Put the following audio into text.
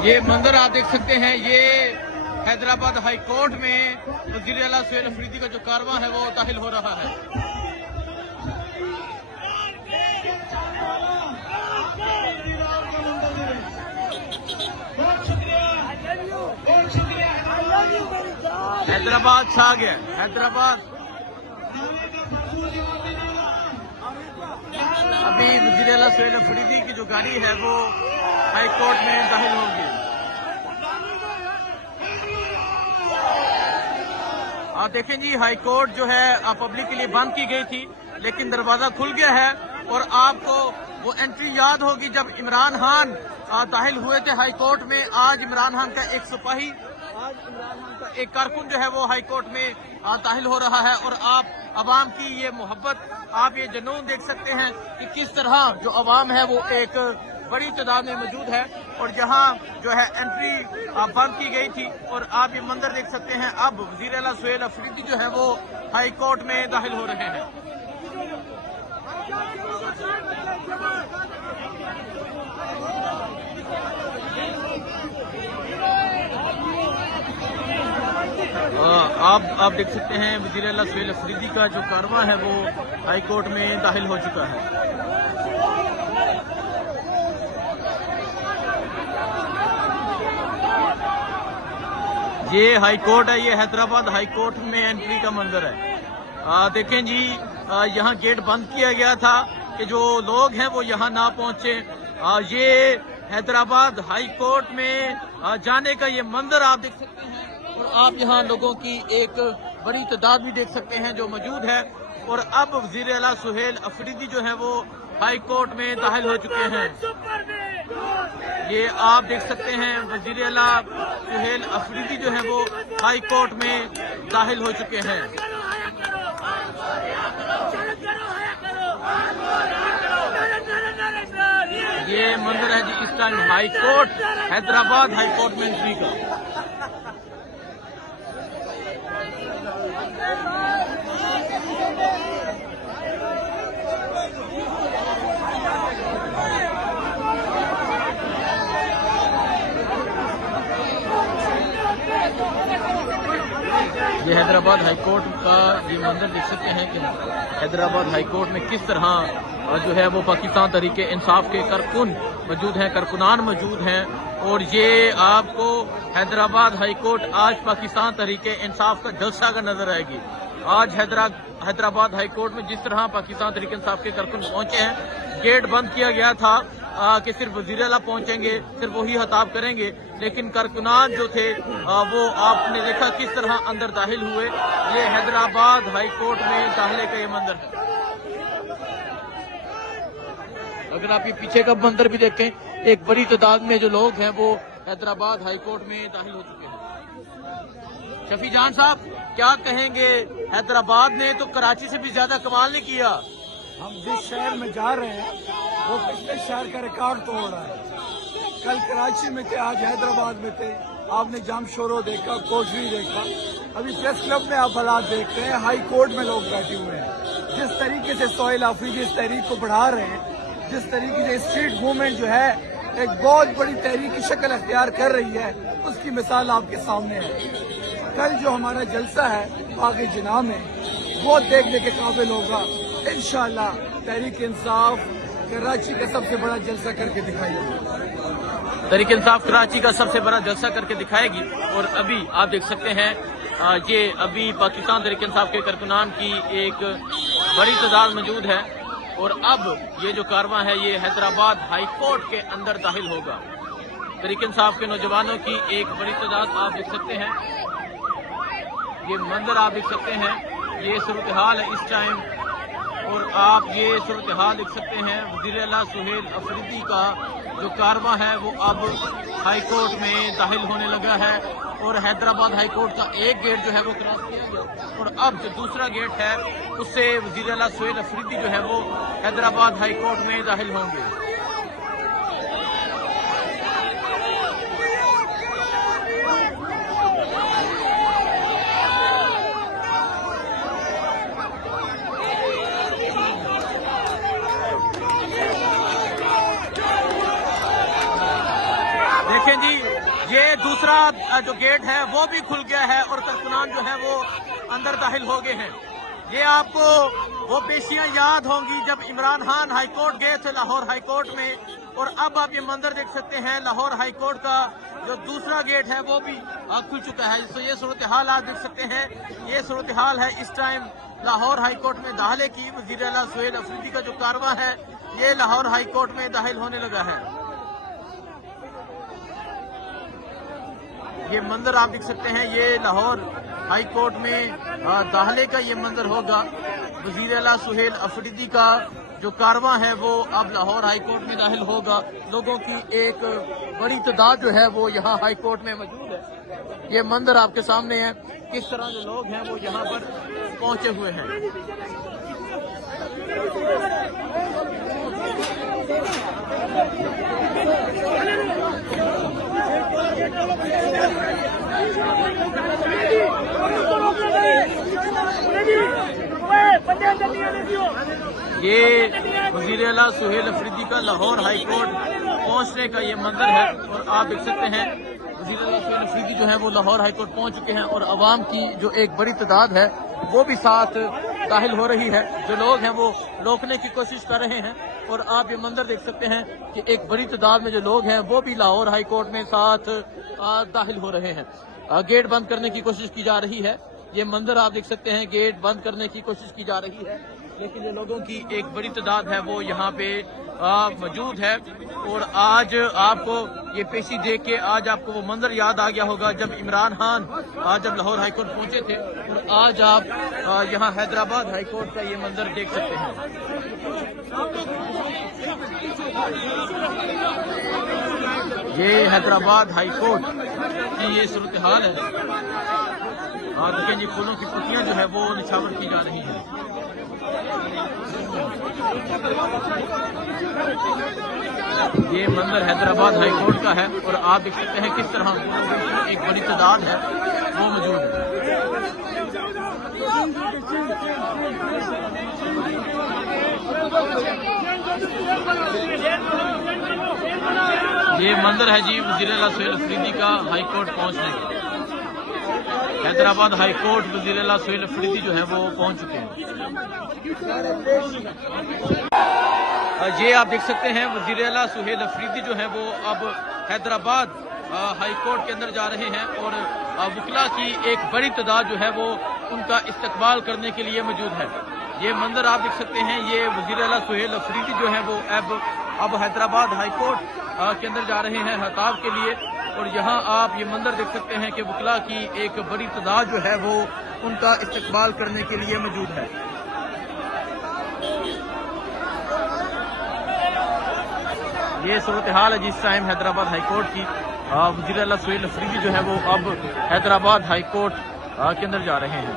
ये मंजर आप देख सकते हैं, ये हैदराबाद हाई कोर्ट में वज़ीर आला सुहेल अफरीदी का जो कारवां है वो दाखिल हो रहा है। हैदराबाद छा गया, हैदराबाद। अभी वज़ीर आला सुहेल अफरीदी की जो गाड़ी है वो हाई कोर्ट में दाखिल होगी। आप देखें जी, हाई कोर्ट जो है पब्लिक के लिए बंद की गई थी, लेकिन दरवाजा खुल गया है। और आपको वो एंट्री याद होगी जब इमरान खान दाखिल हुए थे हाई कोर्ट में। आज इमरान खान का एक सिपाही, आज इमरान खान का एक कारकुन जो है वो हाई कोर्ट में दाखिल हो रहा है। और आप अवाम की ये मोहब्बत, आप ये जुनून देख सकते हैं कि किस तरह जो अवाम है वो एक बड़ी तादाद में मौजूद है। और जहां जो है एंट्री बंद की गई थी, और आप ये मंजर देख सकते हैं, अब वज़ीर आला सुहेल अफरीदी जो है वो हाई कोर्ट में दाखिल हो रहे हैं। आप देख सकते हैं वज़ीर आला सुहेल अफरीदी का जो कारवां है वो हाई कोर्ट में दाखिल हो चुका है। ये हाई कोर्ट है, ये हैदराबाद हाई कोर्ट में एंट्री का मंजर है। देखें जी, यहाँ गेट बंद किया गया था कि जो लोग हैं वो यहाँ ना पहुंचे। ये हैदराबाद हाई कोर्ट में जाने का ये मंजर आप देख सकते हैं। और आप यहाँ लोगों की एक बड़ी तादाद भी देख सकते हैं जो मौजूद है। और अब वज़ीर आला सुहेल अफरीदी जो है वो हाई कोर्ट में दाखिल हो चुके हैं। ये आप देख सकते हैं, वज़ीर आला सुहेल अफरीदी जो है वो हाई कोर्ट में दाखिल हो चुके हैं। ये मंजर है जी इस time high court, Hyderabad high court में एंट्री का। ये हैदराबाद हाई कोर्ट का ये मंजर देख सकते हैं कि हैदराबाद हाई कोर्ट में किस तरह जो है वो पाकिस्तान तहरीक इंसाफ के कारकुन मौजूद हैं, कारकुनान मौजूद हैं। और ये आपको हैदराबाद हाई कोर्ट आज पाकिस्तान तहरीक इंसाफ का जलसा का नजर आएगी। आज हैदराबाद हाई कोर्ट में जिस तरह पाकिस्तान तहरीक इंसाफ के कारकुन पहुंचे हैं, गेट बंद किया गया था कि सिर्फ वज़ीर आला पहुंचेंगे, सिर्फ वही खिताब करेंगे, लेकिन कारकुनान जो थे वो आपने देखा किस तरह अंदर दाखिल हुए। ये हैदराबाद हाई कोर्ट में दाखिले का ये मंजर है। अगर आप ये पीछे का मंजर भी देखें, एक बड़ी तादाद में जो लोग हैं वो हैदराबाद हाई कोर्ट में दाखिल हो चुके हैं। शफी जान साहब, क्या कहेंगे? हैदराबाद ने तो कराची से भी ज्यादा कमाल नहीं किया। हम जिस शहर में जा रहे हैं वो पिछले शहर का रिकॉर्ड तोड़ रहा है। कल कराची में थे, आज हैदराबाद में थे। आपने जाम शोरो देखा, कोठरी देखा, अभी प्रेस क्लब में आप हालात देख रहे हैं। हाई कोर्ट में लोग बैठे हुए हैं। जिस तरीके से सुहेल अफरीदी इस तहरीक को बढ़ा रहे हैं, जिस तरीके से स्ट्रीट मूवमेंट जो है एक बहुत बड़ी तहरीक की शक्ल अख्तियार कर रही है, उसकी मिसाल आपके सामने है। कल जो हमारा जलसा है बागी जिना में, वो देखने के काबिल होगा। इंशाअल्लाह तहरीक इंसाफ कराची का सबसे बड़ा जलसा करके दिखाएगी। तहरीक इंसाफ कराची का सबसे बड़ा जलसा करके दिखाएगी। और अभी आप देख सकते हैं, ये अभी पाकिस्तान तहरीक इंसाफ के कारकुनान की एक बड़ी तादाद मौजूद है। और अब ये जो कारवां है ये हैदराबाद हाई कोर्ट के अंदर दाखिल होगा। तहरीक इंसाफ के नौजवानों की एक बड़ी तादाद आप देख सकते हैं, ये मंजर आप देख सकते हैं, ये सूरत हाल है इस टाइम। और आप ये सूरत हाल देख सकते हैं, वज़ीर आला सुहेल अफरीदी का जो कारवां है वो अब हाई कोर्ट में दाखिल होने लगा है। और हैदराबाद हाई कोर्ट का एक गेट जो है वो क्रॉस किया गया, और अब जो दूसरा गेट है उससे वज़ीर आला सुहेल अफरीदी जो है वो हैदराबाद हाई कोर्ट में दाखिल होंगे। देखें जी, ये दूसरा जो गेट है वो भी खुल गया है और कारकुनान जो है वो अंदर दाखिल हो गए हैं। ये आपको वो पेशियां याद होंगी जब इमरान खान हाईकोर्ट गए थे लाहौर हाईकोर्ट में, और अब आप ये मंजर देख सकते हैं लाहौर हाईकोर्ट का जो दूसरा गेट है वो भी खुल चुका है। तो ये सूरत हाल आप देख सकते हैं, ये सूरत हाल है इस टाइम लाहौर हाईकोर्ट में दाखिले की। वज़ीर आला सुहेल अफरीदी का जो कारवां है ये लाहौर हाईकोर्ट में दाखिल होने लगा है। ये मंजर आप देख सकते हैं, ये लाहौर हाई कोर्ट में दाखिले का ये मंजर होगा। वज़ीर आला सुहेल अफरीदी का जो कारवां है वो अब लाहौर हाई कोर्ट में दाखिल होगा। लोगों की एक बड़ी तादाद जो है वो यहाँ हाई कोर्ट में मौजूद है। ये मंजर आपके सामने है, किस तरह के लोग हैं वो यहाँ पर पहुंचे हुए हैं। ये वज़ीर आला सुहेल अफरीदी का लाहौर हाई कोर्ट पहुंचने का ये मंजर है, और आप देख सकते हैं वज़ीर आला सुहेल अफरीदी जो है वो लाहौर हाई कोर्ट पहुंच चुके हैं और आवाम की जो एक बड़ी तादाद है वो भी साथ दाखिल हो रही है। जो लोग हैं वो रोकने की कोशिश कर रहे हैं, और आप ये मंजर देख सकते हैं कि एक बड़ी तादाद में जो लोग हैं वो भी लाहौर हाई कोर्ट में साथ दाखिल हो रहे हैं। गेट बंद करने की कोशिश की जा रही है। ये मंजर आप देख सकते हैं, गेट बंद करने की कोशिश की जा रही है, लेकिन ये लोगों की एक बड़ी तादाद है वो यहाँ पे मौजूद है। और आज आपको ये पेशी देख के आज आपको वो मंजर याद आ गया होगा जब इमरान खान आज जब लाहौर हाईकोर्ट पहुंचे थे, और आज आप यहाँ हैदराबाद हाईकोर्ट का ये मंजर देख सकते हैं। ये हैदराबाद हाईकोर्ट की ये सूरत हाल है। देखें जी, फूलों की पत्तियां जो है वो निछावर की जा रही हैं। ये मंजर हैदराबाद हाईकोर्ट का है, और आप देख सकते हैं किस तरह एक बड़ी तादाद है वो मौजूद है। ये मंजर है जी वज़ीर आला सुहेल अफरीदी का हाईकोर्ट पहुंचने का। हैदराबाद हाईकोर्ट वज़ीर आला सुहेल अफरीदी जो है वो पहुंच चुके हैं। ये आप देख सकते हैं वज़ीर आला सुहेल अफरीदी जो है वो अब हैदराबाद हाईकोर्ट के अंदर जा रहे हैं, और वकला की एक बड़ी तादाद जो है वो उनका इस्तकबाल करने के लिए मौजूद है। ये मंजर आप देख सकते हैं, ये वज़ीर आला सुहेल अफरीदी जो है वो अब हैदराबाद हाईकोर्ट के अंदर जा रहे हैं खिताब के लिए, और यहाँ आप ये मंजर देख सकते हैं कि वकला की एक बड़ी तादाद जो है वो उनका इस्तकबाल करने के लिए मौजूद है। ये सूरत हाल है जिस टाइम हैदराबाद हाईकोर्ट की। वज़ीर आला सुहेल अफरीदी जो है वो अब हैदराबाद हाईकोर्ट के अंदर जा रहे हैं।